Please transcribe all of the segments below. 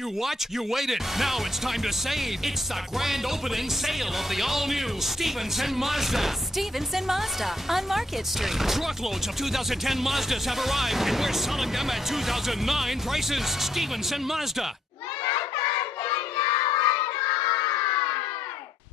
You watch, you waited. Now it's time to save. It's the grand opening sale of the all-new Stevenson Mazda. Stevenson Mazda on Market Street. Truckloads of 2010 Mazdas have arrived, and we're selling them at 2009 prices. Stevenson Mazda.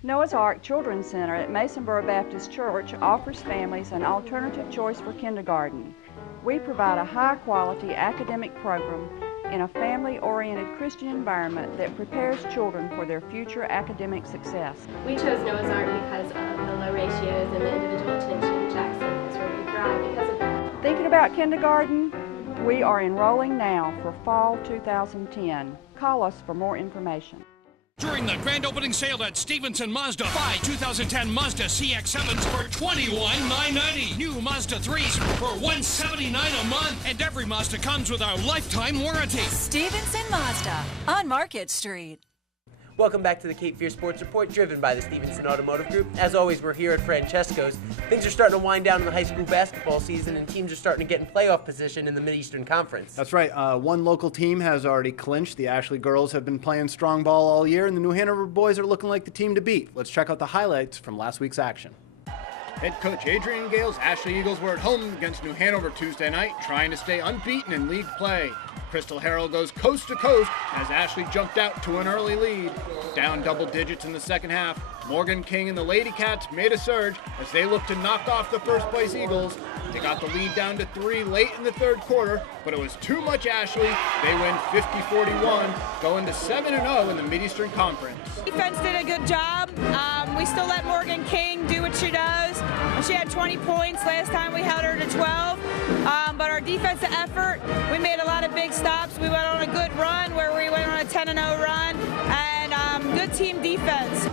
Noah's Ark Children's Center at Masonboro Baptist Church offers families an alternative choice for kindergarten. We provide a high-quality academic program in a family-oriented Christian environment that prepares children for their future academic success. We chose Noah's Ark because of the low ratios and the individual attention. Jackson has really thrived because of that. Thinking about kindergarten? We are enrolling now for fall 2010. Call us for more information. During the grand opening sale at Stevenson Mazda, buy 2010 Mazda CX-7s for $21,990. New Mazda 3s for $179 a month. And every Mazda comes with our lifetime warranty. Stevenson Mazda on Market Street. Welcome back to the Cape Fear Sports Report, driven by the Stevenson Automotive Group. As always, we're here at Francesco's. Things are starting to wind down in the high school basketball season, and teams are starting to get in playoff position in the Mid-Eastern Conference. That's right. One local team has already clinched. The Ashley girls have been playing strong ball all year, and the New Hanover boys are looking like the team to beat. Let's check out the highlights from last week's action. Head coach Adrian Gale's Ashley Eagles were at home against New Hanover Tuesday night, trying to stay unbeaten in league play. Crystal Harrell goes coast to coast as Ashley jumped out to an early lead. Down double digits in the second half, Morgan King and the Lady Cats made a surge as they looked to knock off the first place Eagles. They got the lead down to 3 late in the third quarter, but it was too much Ashley. They win 50-41, going to 7-0 in the Mid-Eastern Conference. Defense did a good job. We still let Morgan King do what she does. She had 20 points last time we held her to 12. But our defensive effort, we made a lot of big stops. We went on a good run where we went on a 10-0 run, and good team defense.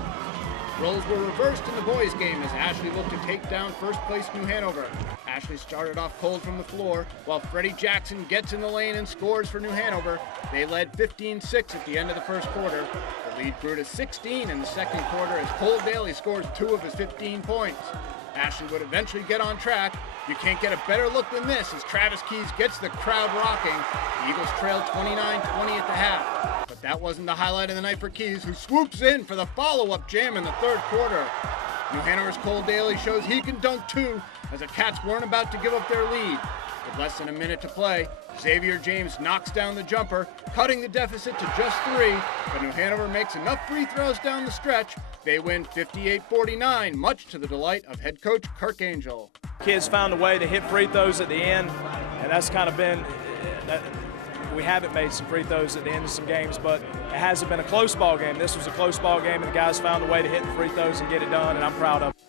Roles were reversed in the boys' game as Ashley looked to take down first place New Hanover. Ashley started off cold from the floor, while Freddie Jackson gets in the lane and scores for New Hanover. They led 15-6 at the end of the first quarter. The lead grew to 16 in the second quarter as Cole Daly scores 2 of his 15 points. Ashley would eventually get on track. You can't get a better look than this as Travis Keys gets the crowd rocking. The Eagles trailed 29-20 at the half. But that wasn't the highlight of the night for Keys, who swoops in for the follow-up jam in the third quarter. New Hanover's Cole Daly shows he can dunk too, as the Cats weren't about to give up their lead. With less than a minute to play, Xavier James knocks down the jumper, cutting the deficit to just 3, but New Hanover makes enough free throws down the stretch. They win 58-49, much to the delight of head coach Kirk Angel. Kids found a way to hit free throws at the end, and that's kind of been, we haven't made some free throws at the end of some games, but it hasn't been a close ball game. This was a close ball game, and the guys found a way to hit the free throws and get it done, and I'm proud of them.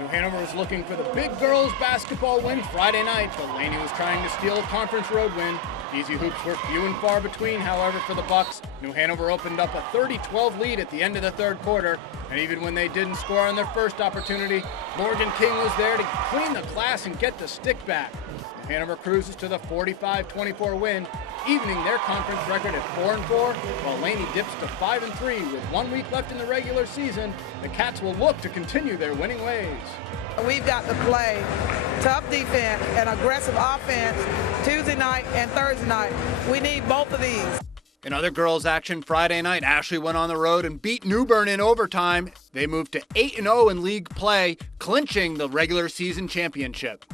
New Hanover was looking for the big girls basketball win Friday night, but Laney was trying to steal a conference road win. Easy hoops were few and far between, however, for the Bucks. New Hanover opened up a 30-12 lead at the end of the third quarter, and even when they didn't score on their first opportunity, Morgan King was there to clean the glass and get the stick back. New Hanover cruises to the 45-24 win, evening their conference record at 4-4, while Laney dips to 5-3 with 1 week left in the regular season. The Cats will look to continue their winning ways. We've got to play tough defense and aggressive offense Tuesday night and Thursday night. We need both of these. In other girls' action Friday night, Ashley went on the road and beat New Bern in overtime. They moved to 8-0 in league play, clinching the regular season championship.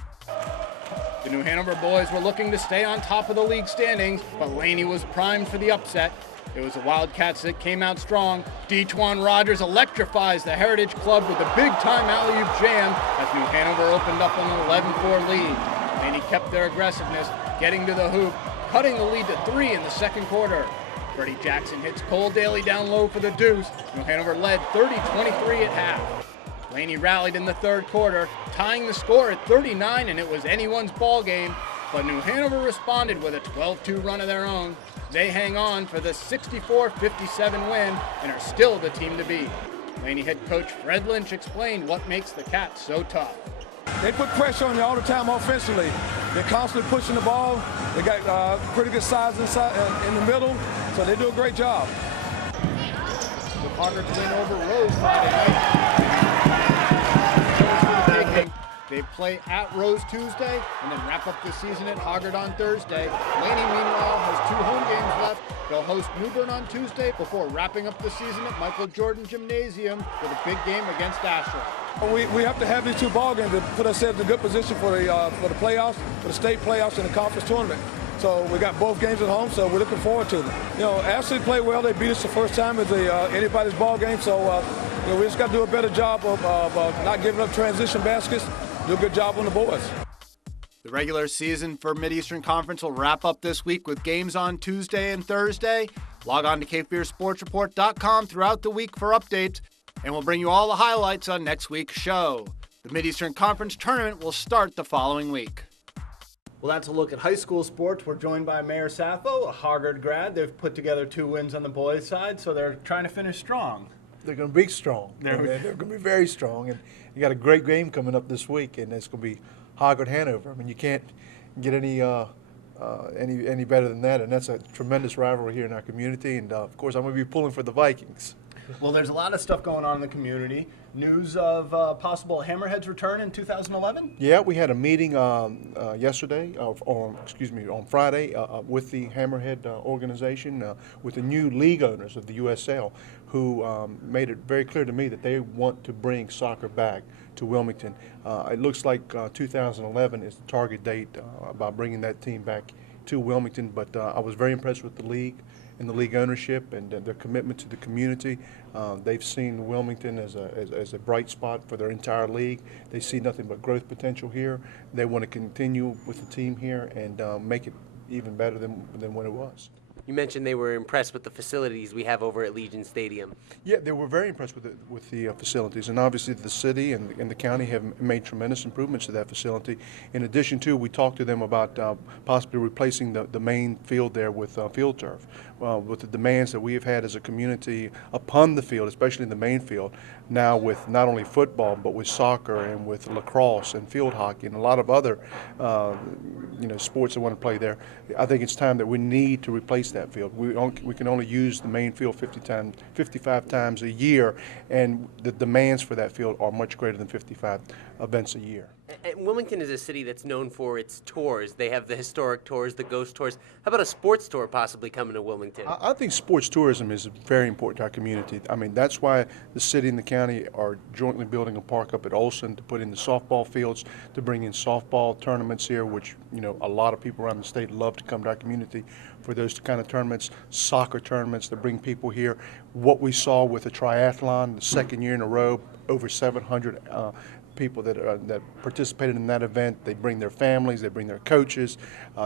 The New Hanover boys were looking to stay on top of the league standings, but Laney was primed for the upset. It was the Wildcats that came out strong. De'Twan Rogers electrifies the Heritage Club with a big-time alley-oop jam as New Hanover opened up on an 11-4 lead. Laney kept their aggressiveness, getting to the hoop, cutting the lead to 3 in the second quarter. Freddie Jackson hits Cole Daly down low for the deuce. New Hanover led 30-23 at half. Laney rallied in the third quarter, tying the score at 39, and it was anyone's ball game. But New Hanover responded with a 12-2 run of their own. They hang on for the 64-57 win and are still the team to beat. Laney head coach Fred Lynch explained what makes the Cats so tough. They put pressure on you all the time offensively. They're constantly pushing the ball. They got pretty good size inside in the middle, so they do a great job. The Hoggard's win over Rose Friday night. They play at Rose Tuesday and then wrap up the season at Hoggard on Thursday. Laney, meanwhile, has 2 home games left They'll host New Bern on Tuesday before wrapping up the season at Michael Jordan Gymnasium with a big game against Ashland. We have to have these 2 ball games to put ourselves in a good position for the playoffs, for the state playoffs and the conference tournament. So we got both games at home, so we're looking forward to them. Ashland played well. They beat us the first time at anybody's ball game. So we just got to do a better job of not giving up transition baskets. Do a good job on the boards. The regular season for Mid-Eastern Conference will wrap up this week with games on Tuesday and Thursday. Log on to CapeFearSportsReport.com throughout the week for updates, and we'll bring you all the highlights on next week's show. The Mid-Eastern Conference tournament will start the following week. Well, that's a look at high school sports. We're joined by Mayor Sappho, a Harvard grad. They've put together 2 wins on the boys' side, so they're trying to finish strong. They're going to be strong. They're going to be very strong. And you got a great game coming up this week, and it's going to be Hoggard-Hanover. I mean, you can't get any better than that, and that's a tremendous rivalry here in our community. And, of course, I'm going to be pulling for the Vikings. Well, there's a lot of stuff going on in the community. News of possible Hammerheads return in 2011? Yeah, we had a meeting yesterday, on Friday, with the Hammerhead organization, with the new league owners of the USL, who made it very clear to me that they want to bring soccer back to Wilmington. It looks like 2011 is the target date about bringing that team back to Wilmington, but I was very impressed with the league and the league ownership and their commitment to the community. They've seen Wilmington as a bright spot for their entire league. They see nothing but growth potential here. They want to continue with the team here and make it even better than when it was. You mentioned they were impressed with the facilities we have over at Legion Stadium. Yeah, they were very impressed with the facilities, and obviously the city and the county have made tremendous improvements to that facility. In addition to, we talked to them about possibly replacing the main field there with field turf. With the demands that we have had as a community upon the field, especially in the main field, now with not only football but with soccer and with lacrosse and field hockey and a lot of other sports that want to play there, I think it's time that we need to replace that field. We can only use the main field 55 times a year, and the demands for that field are much greater than 55 events a year. And Wilmington is a city that's known for its tours. They have the historic tours, the ghost tours. How about a sports tour possibly coming to Wilmington? I think sports tourism is very important to our community. I mean, that's why the city and the county are jointly building a park up at Olson to put in the softball fields, to bring in softball tournaments here, which, a lot of people around the state love to come to our community for those kind of tournaments, soccer tournaments that bring people here. What we saw with the triathlon, the second year in a row, over 700 people that participated in that event. They bring their families, they bring their coaches,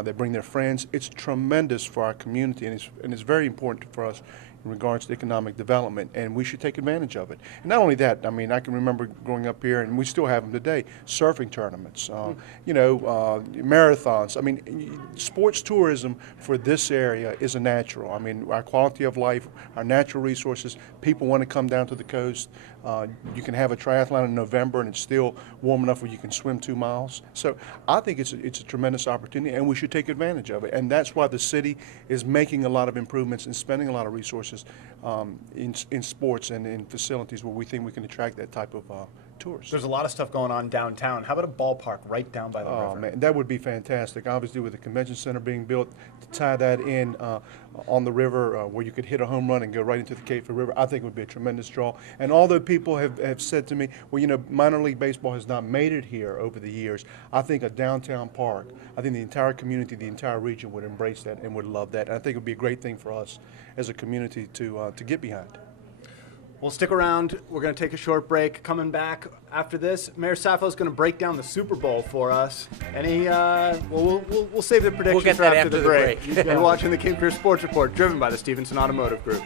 they bring their friends. It's tremendous for our community, and it's very important for us in regards to economic development, and we should take advantage of it. And not only that, I mean, I can remember growing up here, and we still have them today, surfing tournaments, marathons. I mean, sports tourism for this area is a natural. I mean, our quality of life, our natural resources, people want to come down to the coast. You can have a triathlon in November, and it's still warm enough where you can swim 2 miles. So I think it's a tremendous opportunity, and we should take advantage of it. And that's why the city is making a lot of improvements and spending a lot of resources in sports and in facilities where we think we can attract that type of tours. There's a lot of stuff going on downtown. How about a ballpark right down by the river? Oh, man, that would be fantastic. Obviously, with the convention center being built to tie that in on the river where you could hit a home run and go right into the Cape Fear River, I think it would be a tremendous draw. And although people have said to me, well, minor league baseball has not made it here over the years, I think a downtown park, I think the entire community, the entire region would embrace that and would love that. And I think it would be a great thing for us as a community to get behind. Well, stick around. We're going to take a short break. Coming back after this, Mayor Sappho is going to break down the Super Bowl for us. And we'll save the predictions We'll get for that after the break. break. You're watching the Cape Fear Sports Report, driven by the Stevenson Automotive Group.